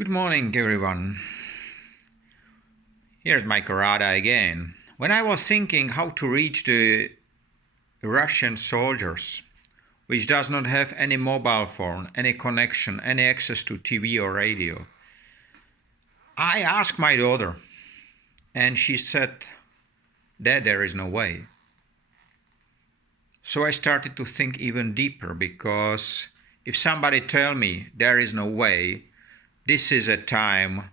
Good morning, everyone. Here's Mike Arada again. When I was thinking how to reach the Russian soldiers, which does not have any mobile phone, any connection, any access to TV or radio, I asked my daughter, and she said, "Dad, there is no way." So I started to think even deeper, because if somebody tell me there is no way, this is a time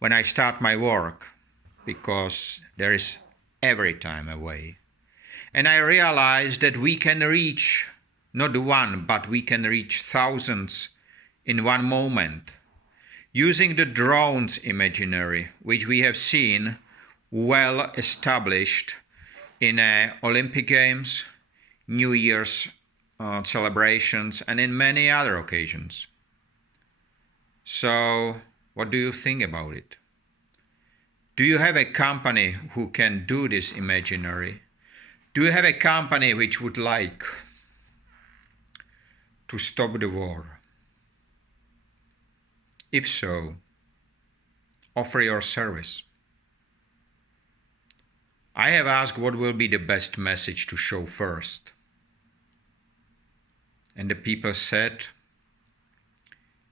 when I start my work, because there is every time a way. And I realized that we can reach not one, but we can reach thousands in one moment, using the drones imaginary, which we have seen well established in Olympic Games, New Year's celebrations, and in many other occasions. So, what do you think about it? Do you have a company who can do this imaginary? Do you have a company which would like to stop the war? If so, offer your service. I have asked what will be the best message to show first. And the people said,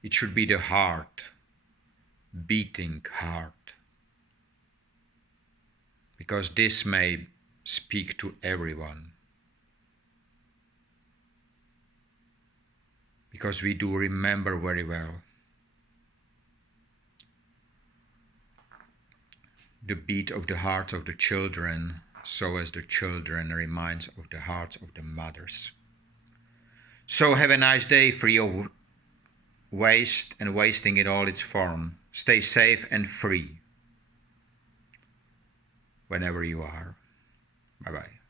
it should be the heart, beating heart. Because this may speak to everyone. Because we do remember very well the beat of the heart of the children, so as the children reminds of the hearts of the mothers. So have a nice day, free of waste and wasting in all its form. Stay safe and free whenever you are. Bye-bye.